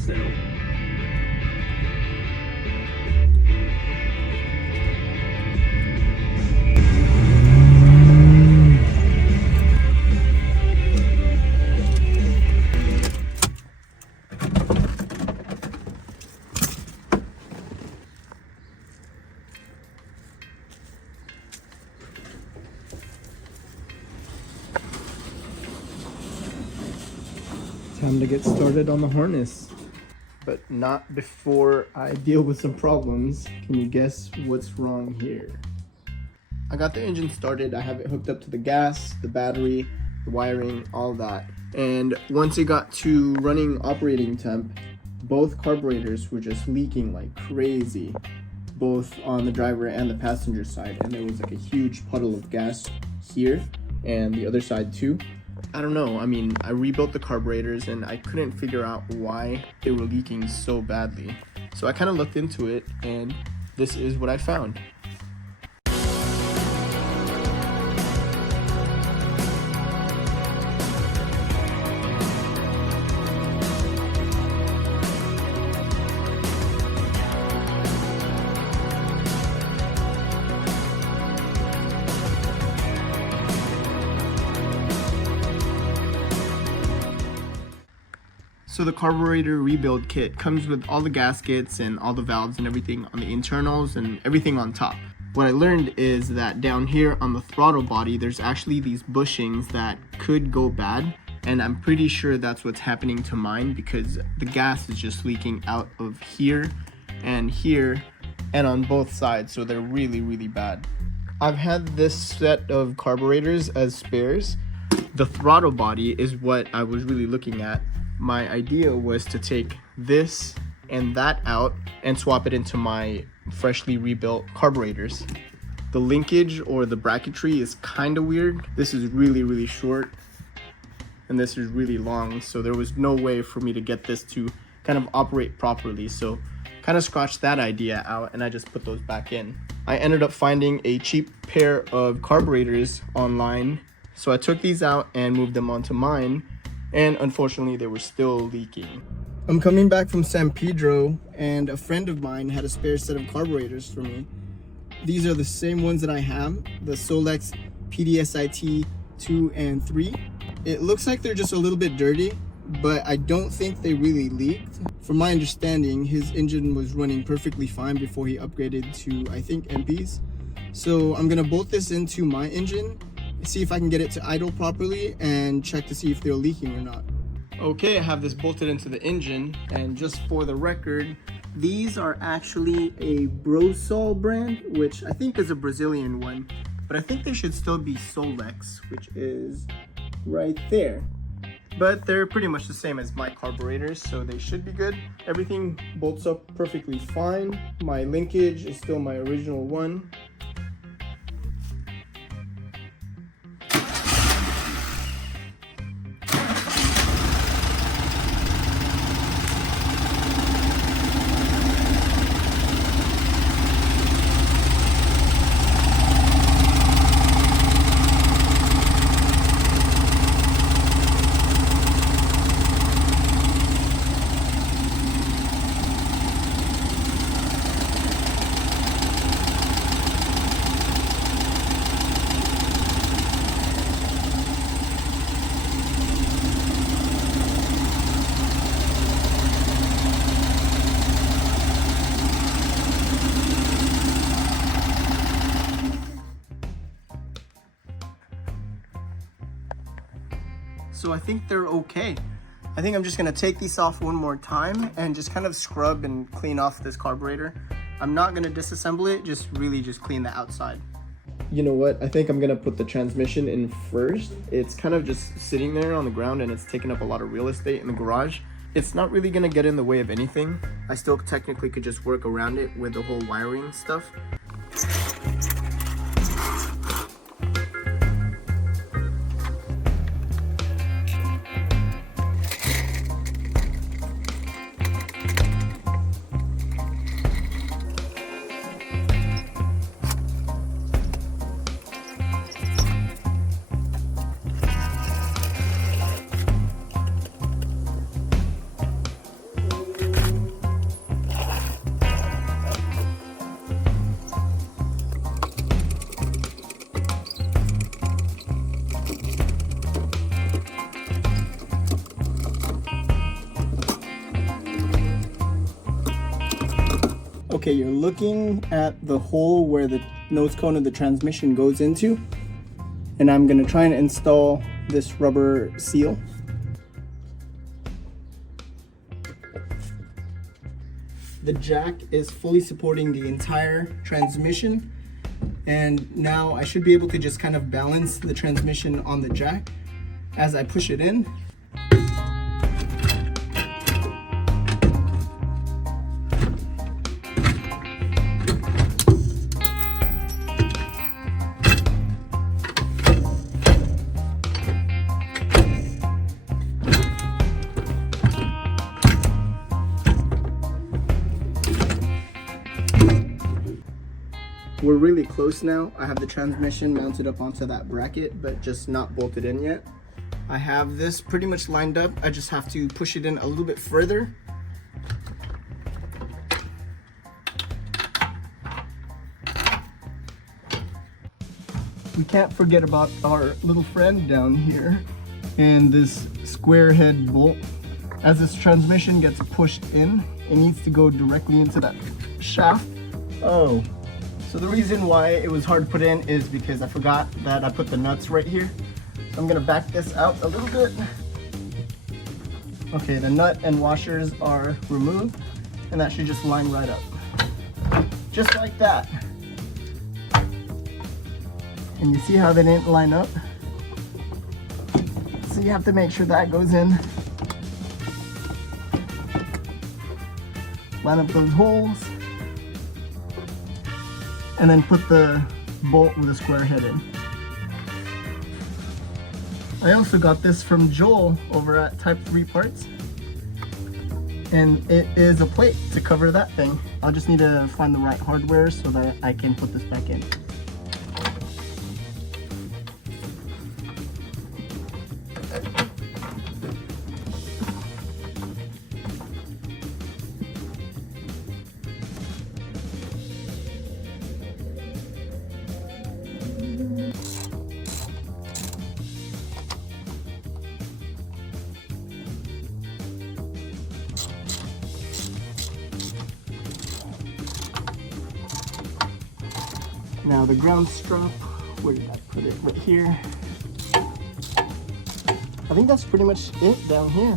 settle. Time to get started on the harness. But not before I deal with some problems. Can you guess what's wrong here? I got the engine started. I have it hooked up to the gas, the battery, the wiring, all that. And once it got to running operating temp, both carburetors were just leaking like crazy, both on the driver and the passenger side. And there was like a huge puddle of gas here and the other side too. I don't know, I mean, I rebuilt the carburetors and I couldn't figure out why they were leaking so badly. So I kind of looked into it and this is what I found. So the carburetor rebuild kit comes with all the gaskets and all the valves and everything on the internals and everything on top. What I learned is that down here on the throttle body, there's actually these bushings that could go bad. And I'm pretty sure that's what's happening to mine because the gas is just leaking out of here and on both sides. So they're really, really bad. I've had this set of carburetors as spares. The throttle body is what I was really looking at. My idea was to take this and that out and swap it into my freshly rebuilt carburetors. The linkage or the bracketry is kind of weird. This is really, really short and this is really long, so there was no way for me to get this to kind of operate properly. So kind of scratched that idea out and I just put those back in. I ended up finding a cheap pair of carburetors online, so I took these out and moved them onto mine. And unfortunately, they were still leaking. I'm coming back from San Pedro, and a friend of mine had a spare set of carburetors for me. These are the same ones that I have, the Solex PDSIT 2 and 3. It looks like they're just a little bit dirty, but I don't think they really leaked. From my understanding, his engine was running perfectly fine before he upgraded to, I think, MPs. So I'm gonna bolt this into my engine, see if I can get it to idle properly and check to see if they're leaking or not. Okay, I have this bolted into the engine, and just for the record, these are actually a Brosol brand, which I think is a Brazilian one, but I think they should still be Solex, which is right there. But they're pretty much the same as my carburetors, so they should be good. Everything bolts up perfectly fine. My linkage is still my original one. So I think they're okay. I think I'm just gonna take these off one more time and just kind of scrub and clean off this carburetor. I'm not gonna disassemble it, just really just clean the outside. You know what? I think I'm gonna put the transmission in first. It's kind of just sitting there on the ground and it's taking up a lot of real estate in the garage. It's not really gonna get in the way of anything. I still technically could just work around it with the whole wiring stuff. Okay, you're looking at the hole where the nose cone of the transmission goes into, and I'm gonna try and install this rubber seal. The jack is fully supporting the entire transmission, and now I should be able to just kind of balance the transmission on the jack as I push it in. We're really close now. I have the transmission mounted up onto that bracket, but just not bolted in yet. I have this pretty much lined up. I just have to push it in a little bit further. We can't forget about our little friend down here and this square head bolt. As this transmission gets pushed in, it needs to go directly into that shaft. Oh. So the reason why it was hard to put in is because I forgot that I put the nuts right here. So I'm gonna back this out a little bit. Okay, the nut and washers are removed, and that should just line right up. Just like that. And you see how they didn't line up? So you have to make sure that goes in. Line up those holes. And then put the bolt with a square head in. I also got this from Joel over at Type 3 Parts. And it is a plate to cover that thing. I'll just need to find the right hardware so that I can put this back in. Now the ground strap, where did I put it? Right here. I think that's pretty much it down here.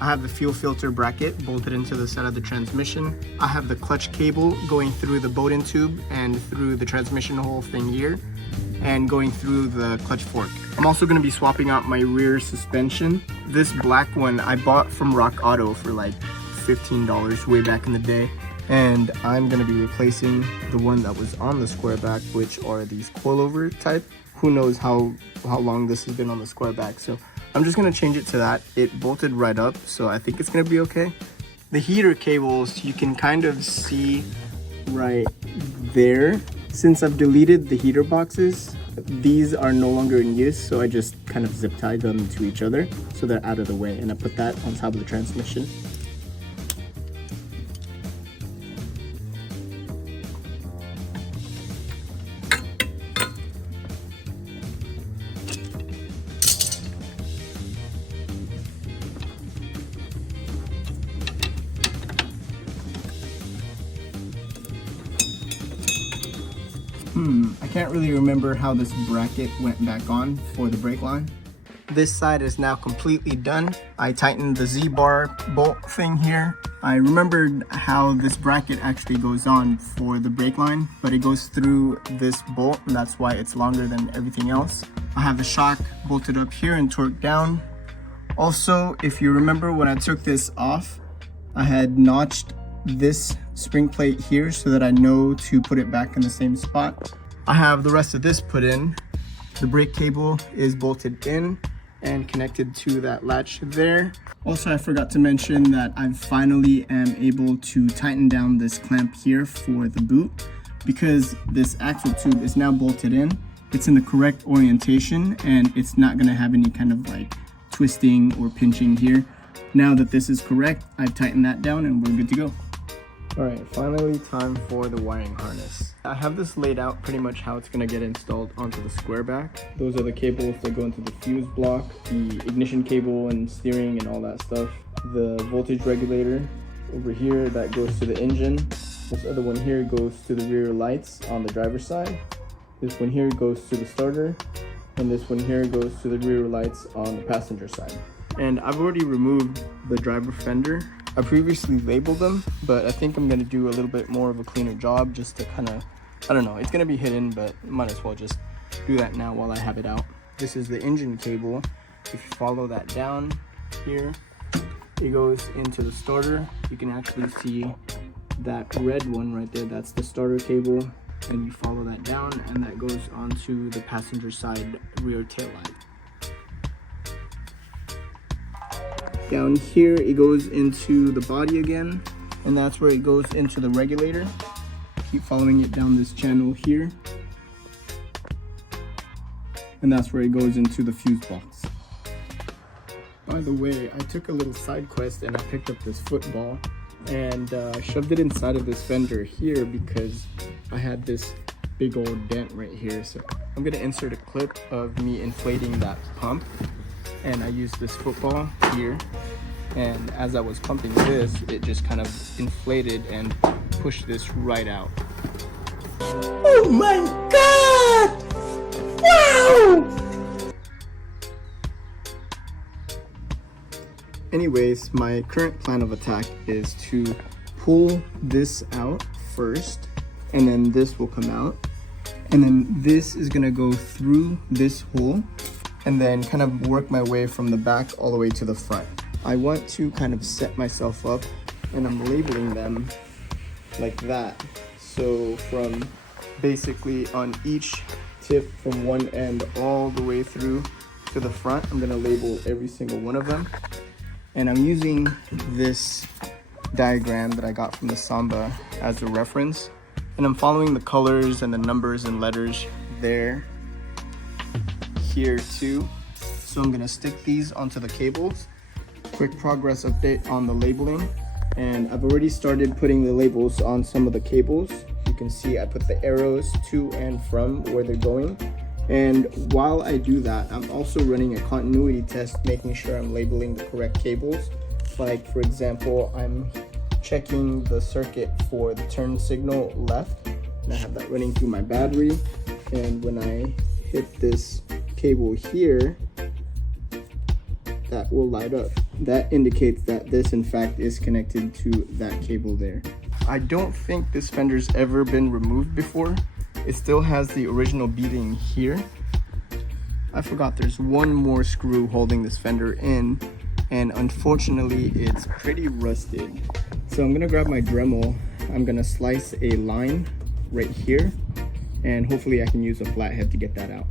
I have the fuel filter bracket bolted into the side of the transmission. I have the clutch cable going through the Bowden tube and through the transmission hole thing here and going through the clutch fork. I'm also going to be swapping out my rear suspension. This black one I bought from Rock Auto for like $15 way back in the day. And I'm going to be replacing the one that was on the Squareback, which are these coilover type. Who knows how long this has been on the Squareback. So I'm just going to change it to that. It bolted right up, so I think it's going to be okay. The heater cables, you can kind of see right there. Since I've deleted the heater boxes, these are no longer in use, so I just kind of zip tied them to each other so they're out of the way, and I put that on top of the transmission. I can't really remember how this bracket went back on for the brake line. This side is now completely done. I tightened the Z-bar bolt thing here. I remembered how this bracket actually goes on for the brake line, but it goes through this bolt, and that's why it's longer than everything else. I have the shock bolted up here and torqued down. Also, if you remember when I took this off, I had notched this spring plate here so that I know to put it back in the same spot. I have the rest of this put in. The brake cable is bolted in and connected to that latch there. Also, I forgot to mention that I finally am able to tighten down this clamp here for the boot because this axle tube is now bolted in. It's in the correct orientation and it's not gonna have any kind of like twisting or pinching here. Now that this is correct, I've tightened that down and we're good to go. All right, finally time for the wiring harness. I have this laid out pretty much how it's gonna get installed onto the Squareback. Those are the cables that go into the fuse block, the ignition cable and steering and all that stuff. The voltage regulator over here that goes to the engine. This other one here goes to the rear lights on the driver's side. This one here goes to the starter. And this one here goes to the rear lights on the passenger side. And I've already removed the driver fender. I previously labeled them, but I think I'm gonna do a little bit more of a cleaner job just to kind of, I don't know, it's gonna be hidden, but might as well just do that now while I have it out. This is the engine cable. If you follow that down here, it goes into the starter. You can actually see that red one right there, that's the starter cable. And you follow that down and that goes onto the passenger side rear tail light. Down here it goes into the body again, and that's where it goes into the regulator. Keep following it down this channel here, and that's where it goes into the fuse box. By the way, I took a little side quest and I picked up this football and shoved it inside of this fender here because I had this big old dent right here. So I'm gonna insert a clip of me inflating that pump, and I used this football here, and as I was pumping this, it just kind of inflated and pushed this right out. Oh my God! Wow! Anyways, my current plan of attack is to pull this out first, and then this will come out, and then this is gonna go through this hole, and then kind of work my way from the back all the way to the front. I want to kind of set myself up, and I'm labeling them like that. So from basically on each tip from one end all the way through to the front, I'm gonna label every single one of them. And I'm using this diagram that I got from the Samba as a reference. And I'm following the colors and the numbers and letters there, here too. So I'm gonna stick these onto the cables. Quick progress update on the labeling. And I've already started putting the labels on some of the cables. You can see I put the arrows to and from where they're going. And while I do that, I'm also running a continuity test, making sure I'm labeling the correct cables. Like for example, I'm checking the circuit for the turn signal left, and I have that running through my battery. And when I hit this cable here, that will light up. That indicates that this in fact is connected to that cable there. I don't think this fender's ever been removed before. It still has the original beading here. I forgot there's one more screw holding this fender in, and unfortunately it's pretty rusted. So I'm gonna grab my Dremel, I'm gonna slice a line right here, and hopefully I can use a flathead to get that out.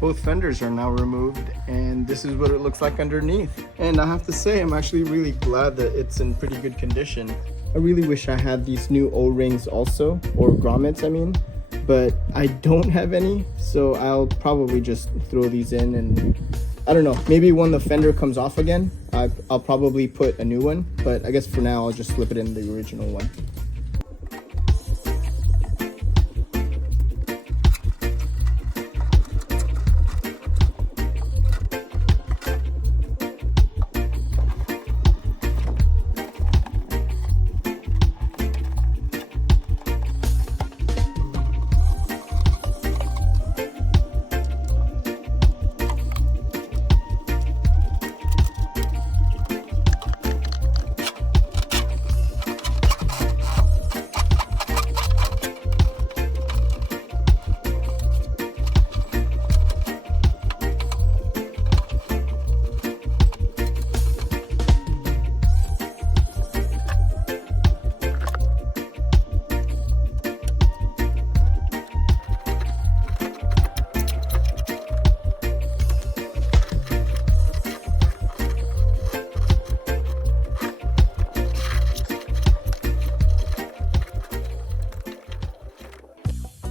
Both fenders are now removed, and this is what it looks like underneath. And I have to say, I'm actually really glad that it's in pretty good condition. I really wish I had these new O-rings also, or grommets I mean, but I don't have any, so I'll probably just throw these in, and I don't know, maybe when the fender comes off again, I'll probably put a new one, but I guess for now I'll just slip it in the original one.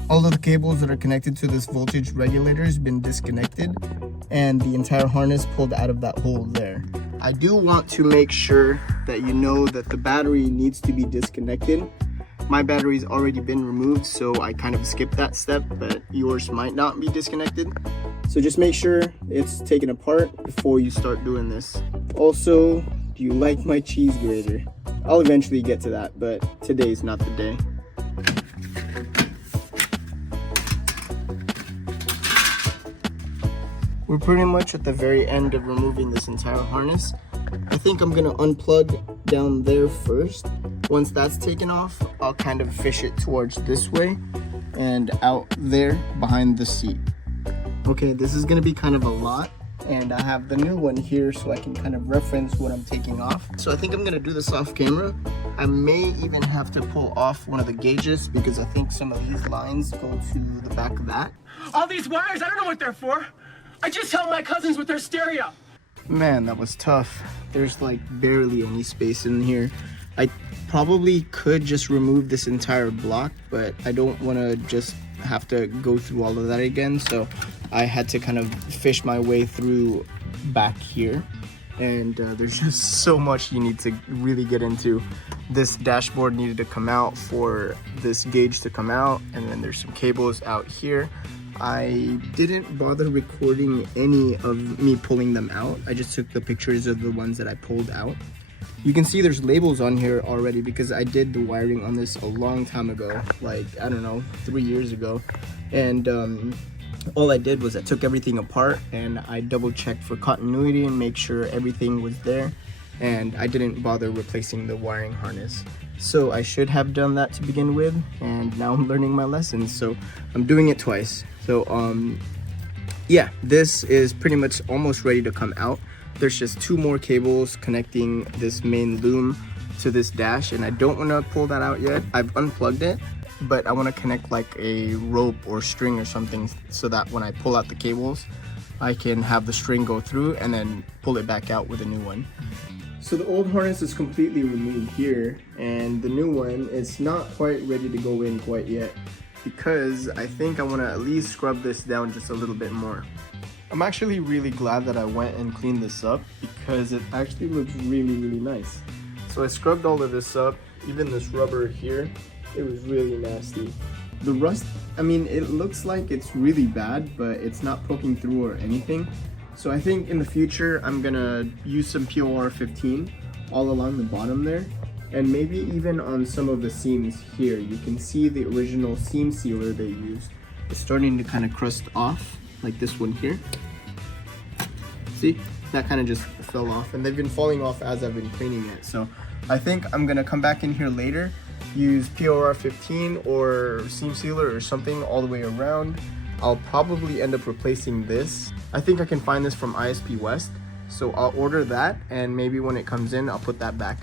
All of the cables that are connected to this voltage regulator has been disconnected, and the entire harness pulled out of that hole there. I do want to make sure that you know that the battery needs to be disconnected. My battery's already been removed, so I kind of skipped that step, but yours might not be disconnected. So just make sure it's taken apart before you start doing this. Also, do you like my cheese grater? I'll eventually get to that, but today's not the day. We're pretty much at the very end of removing this entire harness. I think I'm gonna unplug down there first. Once that's taken off, I'll kind of fish it towards this way and out there behind the seat. Okay, this is gonna be kind of a lot, and I have the new one here so I can kind of reference what I'm taking off. So I think I'm gonna do this off camera. I may even have to pull off one of the gauges because I think some of these lines go to the back of that. All these wires, I don't know what they're for. I just helped my cousins with their stereo. Man, that was tough. There's like barely any space in here. I probably could just remove this entire block, but I don't want to just have to go through all of that again. So I had to kind of fish my way through back here. And there's just so much you need to really get into. This dashboard needed to come out for this gauge to come out, and then there's some cables out here. I didn't bother recording any of me pulling them out. I just took the pictures of the ones that I pulled out. You can see there's labels on here already because I did the wiring on this a long time ago, like, I don't know, 3 years ago. And all I did was I took everything apart and I double checked for continuity and make sure everything was there. And I didn't bother replacing the wiring harness. So I should have done that to begin with, and now I'm learning my lessons, so I'm doing it twice. So yeah, this is pretty much almost ready to come out. There's just 2 more cables connecting this main loom to this dash, and I don't want to pull that out yet. I've unplugged it, but I want to connect like a rope or string or something so that when I pull out the cables, I can have the string go through and then pull it back out with a new one. So the old harness is completely removed here, and the new one is not quite ready to go in quite yet because I think I want to at least scrub this down just a little bit more. I'm actually really glad that I went and cleaned this up because it actually looks really nice. So I scrubbed all of this up, even this rubber here, it was really nasty. The rust, I mean, it looks like it's really bad, but it's not poking through or anything. So I think in the future, I'm gonna use some POR 15 all along the bottom there, and maybe even on some of the seams here. You can see the original seam sealer they used. It's starting to kind of crust off, like this one here. See, that kind of just fell off, and they've been falling off as I've been cleaning it. So I think I'm gonna come back in here later, use POR 15 or seam sealer or something all the way around. I'll probably end up replacing this. I think I can find this from ISP West, so I'll order that, and maybe when it comes in, I'll put that back.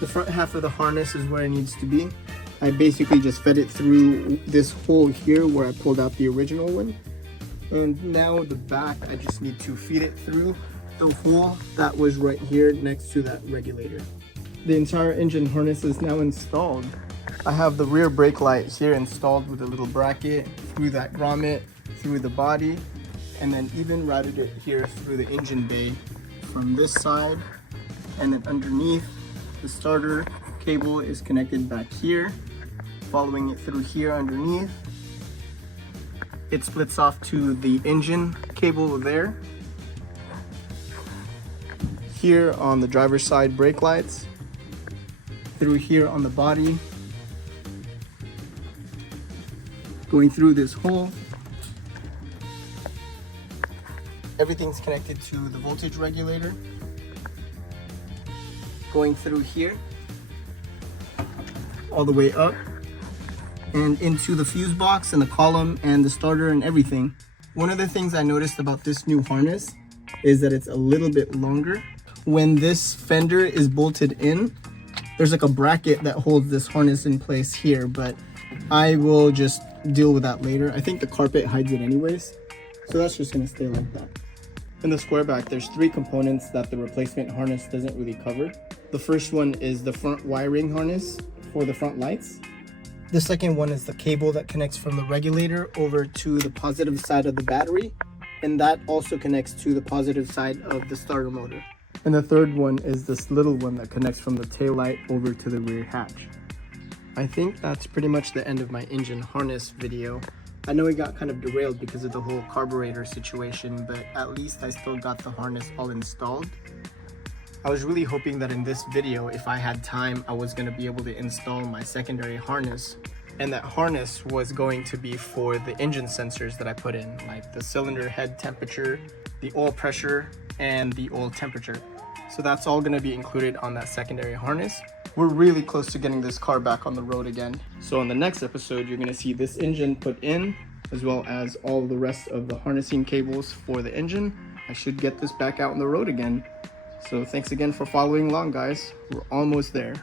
The front half of the harness is where it needs to be. I basically just fed it through this hole here where I pulled out the original one. And now the back, I just need to feed it through the hole that was right here next to that regulator. The entire engine harness is now installed. I have the rear brake light here installed with a little bracket through that grommet, through the body, and then even routed it here through the engine bay from this side, and then underneath. The starter cable is connected back here, following it through here underneath. It splits off to the engine cable there. Here on the driver's side brake lights, through here on the body, going through this hole. Everything's connected to the voltage regulator. going through here, all the way up, and into the fuse box and the column and the starter and everything. One of the things I noticed about this new harness is that it's a little bit longer. When this fender is bolted in, there's like a bracket that holds this harness in place here, but I will just deal with that later. I think the carpet hides it anyways, so that's just gonna stay like that. In the Squareback, there's 3 components that the replacement harness doesn't really cover. The first one is the front wiring harness for the front lights. The second one is the cable that connects from the regulator over to the positive side of the battery, and that also connects to the positive side of the starter motor. And the third one is this little one that connects from the tail light over to the rear hatch. I think that's pretty much the end of my engine harness video. I know it got kind of derailed because of the whole carburetor situation, but at least I still got the harness all installed. I was really hoping that in this video, if I had time, I was going to be able to install my secondary harness. And that harness was going to be for the engine sensors that I put in, like the cylinder head temperature, the oil pressure, and the oil temperature. So that's all going to be included on that secondary harness. We're really close to getting this car back on the road again. So in the next episode, you're going to see this engine put in, as well as all the rest of the harnessing cables for the engine. I should get this back out on the road again. So thanks again for following along, guys. We're almost there.